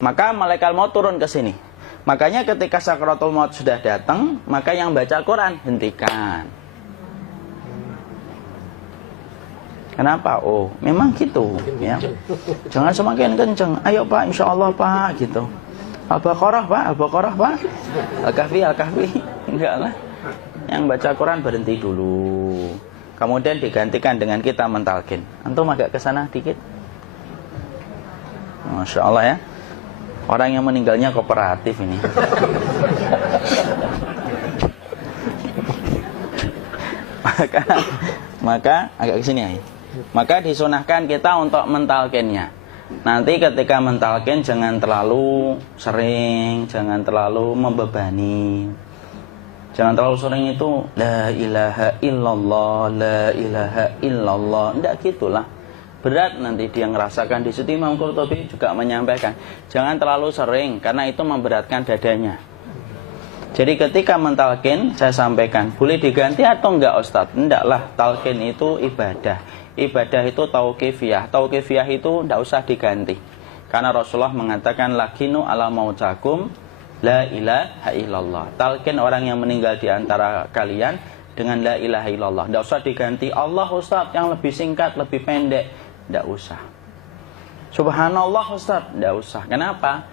Maka malaikat maut turun ke sini. Makanya ketika sakaratul maut sudah datang, maka yang baca Quran hentikan. Kenapa? Oh, memang gitu ya. Jangan semakin kenceng. Ayo Pak, insya Allah Pak, gitu. Al-Baqarah Pak, Al-Baqarah Pak. Al-Kahfi, Al-Kahfi. Enggak lah. Yang baca Quran berhenti dulu. Kemudian digantikan dengan kita mentalkin. Antum agak ke sana dikit. Masya Allah ya. Orang yang meninggalnya kooperatif ini. maka agak ke sini ya. Maka disunahkan kita untuk mentalkinnya. Nanti ketika mentalkin jangan terlalu sering, jangan terlalu membebani. Jangan terlalu sering itu la ilaha illallah, la ilaha illallah. Enggak gitulah. Berat nanti dia ngerasakan. Di situ Imam Qurtubi juga menyampaikan, jangan terlalu sering karena itu memberatkan dadanya. Jadi ketika mentalkin, saya sampaikan, boleh diganti atau enggak Ustadz? Enggaklah, talkin itu ibadah. Ibadah itu tauqifiyah. Tauqifiyah itu enggak usah diganti. Karena Rasulullah mengatakan, lakinu ala mautakum la ilaha illallah. Talkin orang yang meninggal di antara kalian dengan la ilaha illallah. Enggak usah diganti Allah Ustadz yang lebih singkat, lebih pendek. Enggak usah. Subhanallah Ustadz, enggak usah. Kenapa?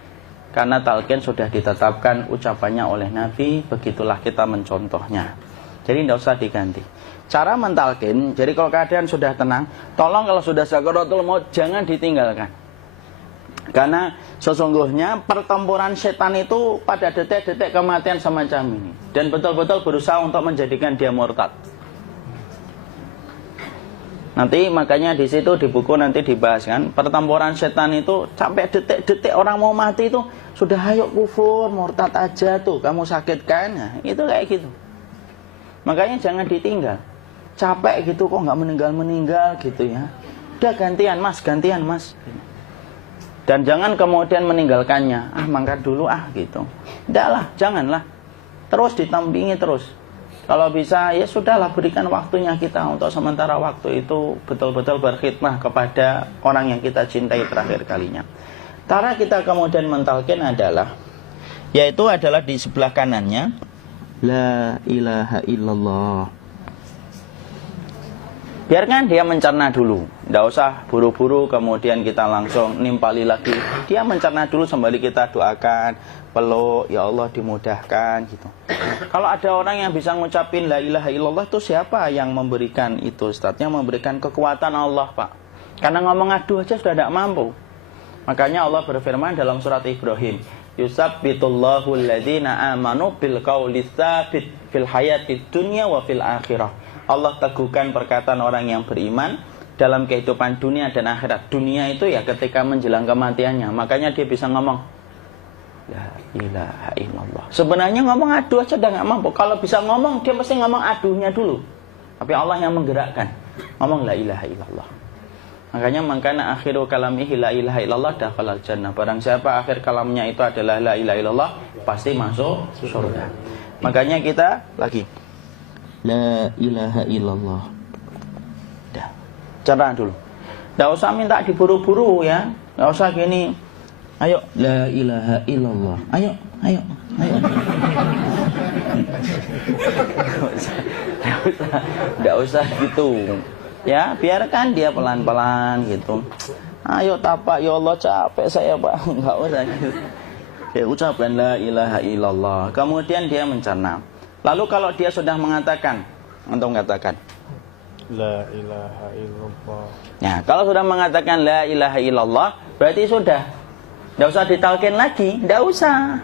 Karena talqin sudah ditetapkan ucapannya oleh Nabi, begitulah kita mencontohnya. Jadi tidak usah diganti. Cara mentalqin, jadi kalau keadaan sudah tenang, tolong kalau sudah sakaratul maut jangan ditinggalkan. Karena sesungguhnya pertempuran setan itu pada detik-detik kematian semacam ini. Dan betul-betul berusaha untuk menjadikan dia murtad. Nanti makanya di situ di buku nanti dibahas kan, pertempuran setan itu sampai detik-detik orang mau mati itu sudah ayo kufur, murtad aja tuh, kamu sakit kan? Nah, itu kayak gitu. Makanya jangan ditinggal. Capek gitu kok nggak meninggal gitu ya. Udah gantian mas. Dan jangan kemudian meninggalkannya. Mangkat dulu gitu. Udahlah, janganlah. Terus ditampingi terus. Kalau bisa ya sudahlah, berikan waktunya kita untuk sementara waktu itu betul-betul berkhidmah kepada orang yang kita cintai terakhir kalinya. Cara kita kemudian mentalkin adalah, yaitu adalah di sebelah kanannya la ilaha illallah. Biarkan dia mencerna dulu, tidak usah buru-buru kemudian kita langsung nimpali lagi. Dia mencerna dulu sembari kita doakan, peluk, ya Allah dimudahkan gitu. Kalau ada orang yang bisa ngucapin la ilaha illallah itu siapa yang memberikan itu Ustaz? Yang memberikan kekuatan Allah Pak. Karena ngomong aduh aja sudah tidak mampu. Makanya Allah berfirman dalam surat Ibrahim, yusabbitullahu alladhina amanu bil qawli tsabit fil hayatid dunya wa fil akhirah. Allah teguhkan perkataan orang yang beriman dalam kehidupan dunia dan akhirat. Dunia itu ya ketika menjelang kematiannya. Makanya dia bisa ngomong la ilaha illallah. Sebenarnya ngomong aduh aja udah gak mampu. Kalau bisa ngomong, dia mesti ngomong aduhnya dulu. Tapi Allah yang menggerakkan. Ngomong la ilaha illallah. Makanya makana akhiru kalamihi la ilaha illallah dakhalal jannah. Barang siapa akhir kalamnya itu adalah la ilaha illallah, pasti masuk surga. Makanya kita lagi la ilaha illallah. Dah. Cara dulu. Enggak usah minta diburu-buru ya. Enggak usah gini. Ayo la ilaha illallah. Ayo. Enggak usah gitu. Ya, biarkan dia pelan-pelan gitu. Ayo tapak, ya Allah capek saya Pak. Enggak usah gitu. Ya, ucapkan la ilaha illallah. Kemudian dia mencerna. Lalu kalau dia sudah mengatakan, untuk mengatakan la ilaha illallah. Ya, kalau sudah mengatakan la ilaha illallah, berarti sudah. Enggak usah ditalkin lagi, enggak usah.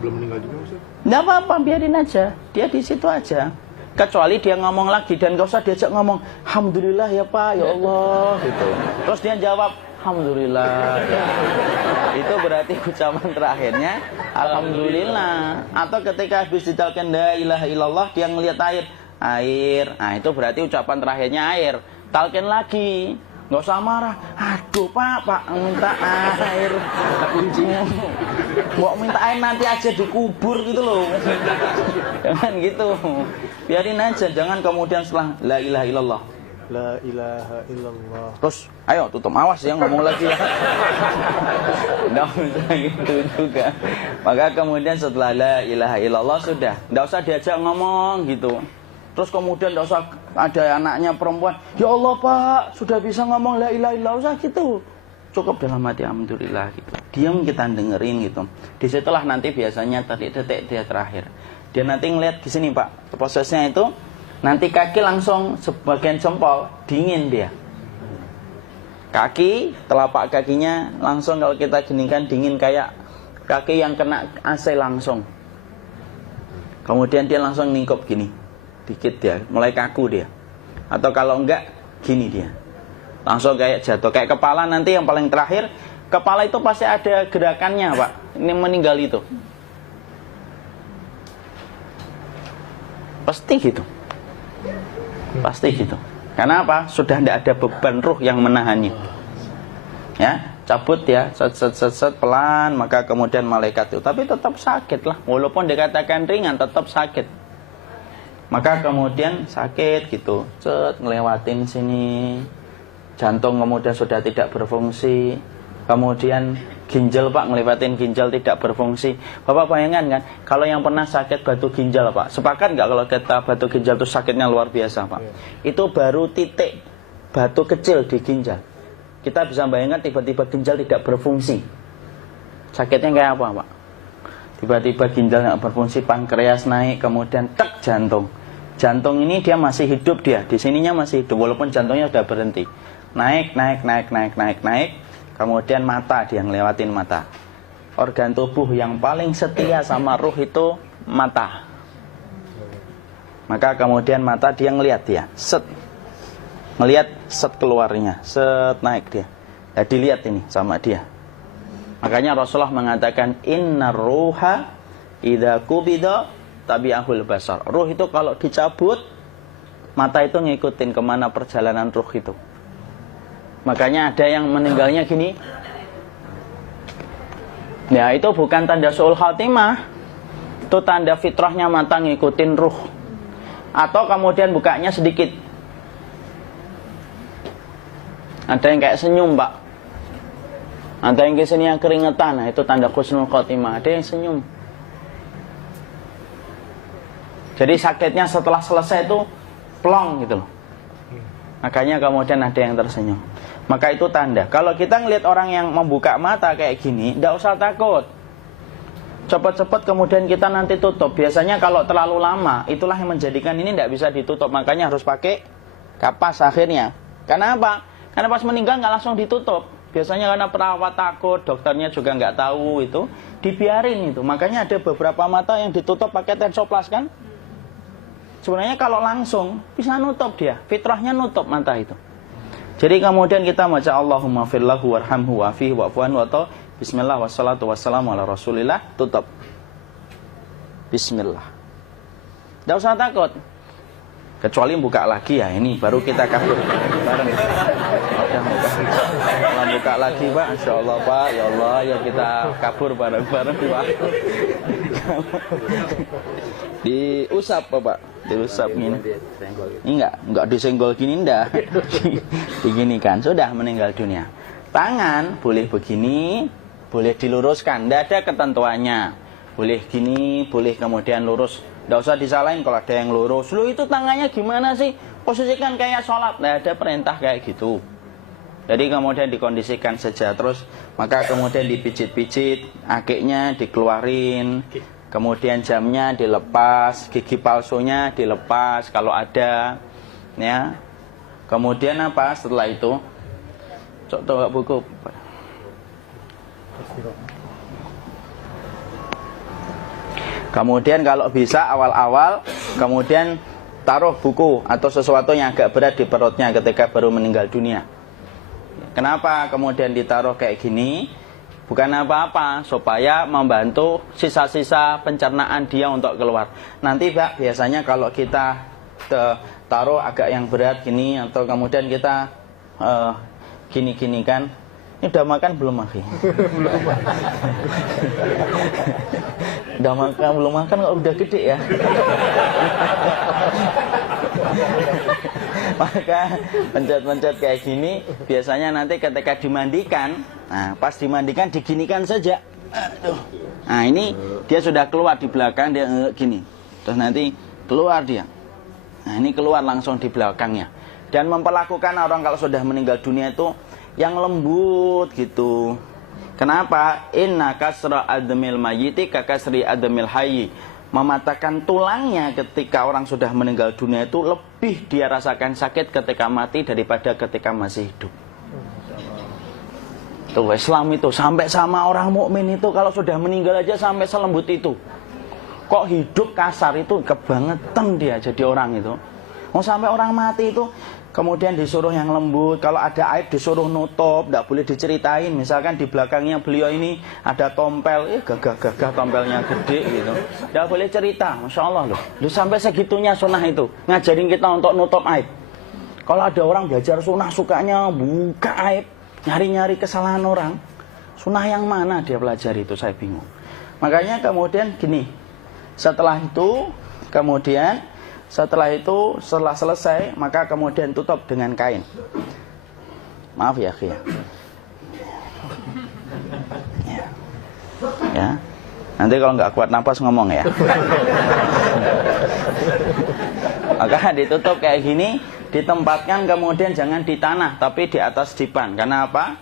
Belum meninggal juga Ustaz? Enggak apa-apa, biarin aja. Dia di situ aja. Kecuali dia ngomong lagi dan enggak usah diajak ngomong, alhamdulillah ya Pak, ya Allah gitu. Terus dia jawab, alhamdulillah. Ya. Itu berarti ucapan terakhirnya alhamdulillah. Atau ketika habis ditalkin la ilaha illallah, dia ngelihat air. Nah, itu berarti ucapan terakhirnya air. Talkin lagi. Nggak usah marah. Aduh Pak minta air. Kuncinya. Mau minta air nanti aja dikubur gitu loh. Jangan gitu. Biarin aja. Jangan kemudian setelah la ilaha illallah. La ilaha illallah. Terus, ayo tutup, awas ya ngomong lagi ya. Nggak usah gitu juga. Maka kemudian setelah la ilaha illallah sudah, nggak usah diajak ngomong gitu. Terus kemudian nggak usah ada anaknya perempuan, ya Allah Pak, sudah bisa ngomong la ilaha illallah, usah gitu. Cukup dalam hati alhamdulillah gitu. Diam kita dengerin gitu. Disitulah nanti biasanya tadi detik dia terakhir. Dia nanti ngeliat di sini Pak, prosesnya itu. Nanti kaki langsung sebagian jempol dingin dia. Kaki, telapak kakinya langsung kalau kita geningkan dingin kayak kaki yang kena AC langsung. Kemudian dia langsung ningkup gini. Dikit dia, mulai kaku dia. Atau kalau enggak, gini dia. Langsung kayak jatuh. Kayak kepala nanti yang paling terakhir, kepala itu pasti ada gerakannya Pak. Ini meninggal itu. Pasti gitu. Pasti gitu. Karena apa? Sudah tidak ada beban ruh yang menahannya. Ya, cabut ya, set pelan, maka kemudian malaikat itu. Tapi tetap sakit lah. Walaupun dikatakan ringan, tetap sakit. Maka kemudian sakit gitu. Set ngelewatin sini. Jantung kemudian sudah tidak berfungsi. Kemudian ginjal Pak, ngelewatin ginjal tidak berfungsi. Bapak bayangkan kan, kalau yang pernah sakit batu ginjal Pak, sepakat nggak kalau kita batu ginjal itu sakitnya luar biasa Pak? Itu baru titik batu kecil di ginjal. Kita bisa bayangkan tiba-tiba ginjal tidak berfungsi. Sakitnya kayak apa Pak? Tiba-tiba ginjal nggak berfungsi, pankreas naik, kemudian tek jantung. Jantung ini dia masih hidup dia, di sininya masih hidup walaupun jantungnya sudah berhenti. Naik. Kemudian mata, dia ngelewatin mata. Organ tubuh yang paling setia sama ruh itu mata. Maka kemudian mata dia ngelihat dia, set. Ngelihat set keluarnya, set naik dia. Ya dilihat ini sama dia. Makanya Rasulullah mengatakan innar ruha idza qubida tabi'ahul basar. Ruh itu kalau dicabut, mata itu ngikutin kemana perjalanan ruh itu. Makanya ada yang meninggalnya gini. Ya itu bukan tanda su'ul khatimah. Itu tanda fitrahnya mata ngikutin ruh. Atau kemudian bukanya sedikit. Ada yang kayak senyum Pak. Ada yang kesini yang keringetan. Nah itu tanda husnul khatimah. Ada yang senyum. Jadi sakitnya setelah selesai itu plong gitu loh. Makanya kemudian ada yang tersenyum. Maka itu tanda. Kalau kita ngelihat orang yang membuka mata kayak gini, tidak usah takut. Cepat-cepat kemudian kita nanti tutup. Biasanya kalau terlalu lama, itulah yang menjadikan ini tidak bisa ditutup. Makanya harus pakai kapas akhirnya. Karena apa? Karena pas meninggal nggak langsung ditutup. Biasanya karena perawat takut, dokternya juga nggak tahu itu, dibiarin itu. Makanya ada beberapa mata yang ditutup pakai tensoplas kan? Sebenarnya kalau langsung bisa nutup dia, fitrahnya nutup mata itu. Jadi kemudian kita baca Allahumma firlahu warhamhu wa'afihi wa'fuanhu atau bismillah wassalatu wassalamu ala rasulillah, tutup. Bismillah. Tidak usah takut. Kecuali buka lagi ya, ini baru kita kabur bareng. Kalau buka lagi Pak, Insya Allah Pak, ya Allah ya kita kabur bareng-bareng Pak. Diusap Pak, diusap gini. Ini enggak disenggol gini enggak. Begini kan, sudah meninggal dunia. Tangan boleh begini, boleh diluruskan, enggak ada ketentuannya. Boleh gini, boleh kemudian lurus. Nggak usah disalahin kalau ada yang lurus. Lu itu tangannya gimana sih? Posisikan kayak sholat. Nggak ada perintah kayak gitu. Jadi kemudian dikondisikan saja. Terus maka kemudian dipijit-pijit, akiknya dikeluarin, kemudian jamnya dilepas, gigi palsunya dilepas kalau ada, ya. Kemudian apa? Setelah itu, coba buku. Kemudian kalau bisa awal-awal, kemudian taruh buku atau sesuatu yang agak berat di perutnya ketika baru meninggal dunia. Kenapa kemudian ditaruh kayak gini? Bukan apa-apa, supaya membantu sisa-sisa pencernaan dia untuk keluar. Nanti Pak, biasanya kalau kita taruh agak yang berat gini, atau kemudian kita gini-gini kan, ini udah makan belum Akhi? Udah makan belum makan kok udah gede ya? Maka pencet-pencet kayak gini biasanya nanti ketika dimandikan, nah pas dimandikan diginikan saja. Aduh. Nah ini dia sudah keluar di belakang, dia gini. Terus nanti keluar dia. Nah ini keluar langsung di belakangnya. Dan memperlakukan orang kalau sudah meninggal dunia itu yang lembut gitu. Kenapa? Inna kasra admil mayyiti kakasri admil hayyi. Mematakan tulangnya ketika orang sudah meninggal dunia itu lebih dia rasakan sakit ketika mati daripada ketika masih hidup. Tuh Islam itu sampai sama orang mukmin itu kalau sudah meninggal aja sampai selembut itu. Kok hidup kasar itu kebangetan dia jadi orang itu. Sampai orang mati itu kemudian disuruh yang lembut. Kalau ada aib disuruh nutup, tidak boleh diceritain. Misalkan di belakangnya beliau ini ada tompel, gagah-gagah tompelnya gede gitu. Tidak boleh cerita, Masya Allah loh. Sampai segitunya sunnah itu ngajarin kita untuk nutup aib. Kalau ada orang belajar sunnah sukanya buka aib, nyari-nyari kesalahan orang, sunnah yang mana dia pelajari itu saya bingung. Makanya kemudian gini, setelah selesai maka kemudian tutup dengan kain. Maaf ya, ya. Ya. Nanti kalau nggak kuat napas ngomong ya. Maka ditutup kayak gini, ditempatkan kemudian jangan di tanah tapi di atas dipan. Karena apa?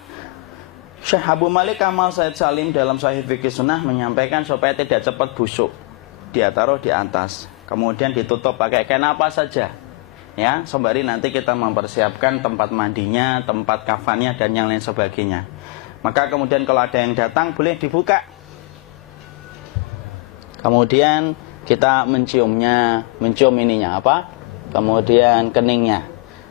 Syekh Abu Malik Kamal Said Salim dalam Sahih Fikih Sunnah menyampaikan supaya tidak cepat busuk. Dia taruh di atas. Kemudian ditutup pakai kain apa saja, ya, sembari nanti kita mempersiapkan tempat mandinya, tempat kafannya dan yang lain sebagainya. Maka kemudian kalau ada yang datang boleh dibuka. Kemudian kita mencium ininya apa? Kemudian keningnya.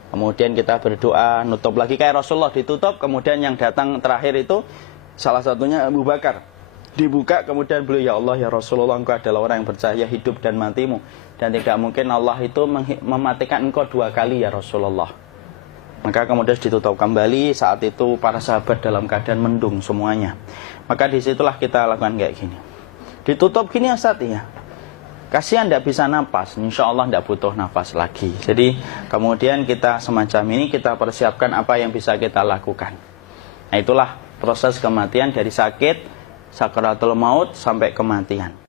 Kemudian kita berdoa, nutup lagi kayak Rasulullah ditutup. Kemudian yang datang terakhir itu salah satunya Abu Bakar. Dibuka kemudian beliau, ya Allah ya Rasulullah, engkau adalah orang yang percaya hidup dan matimu, dan tidak mungkin Allah itu mematikan engkau 2 kali ya Rasulullah. Maka kemudian ditutup kembali. Saat itu para sahabat dalam keadaan mendung semuanya. Maka disitulah kita lakukan kayak gini. Ditutup gini Ustaz ya. Kasihan tidak bisa nafas, insya Allah tidak butuh nafas lagi. Jadi kemudian kita semacam ini kita persiapkan apa yang bisa kita lakukan. Nah itulah proses kematian dari sakit, sakaratul maut sampai kematian.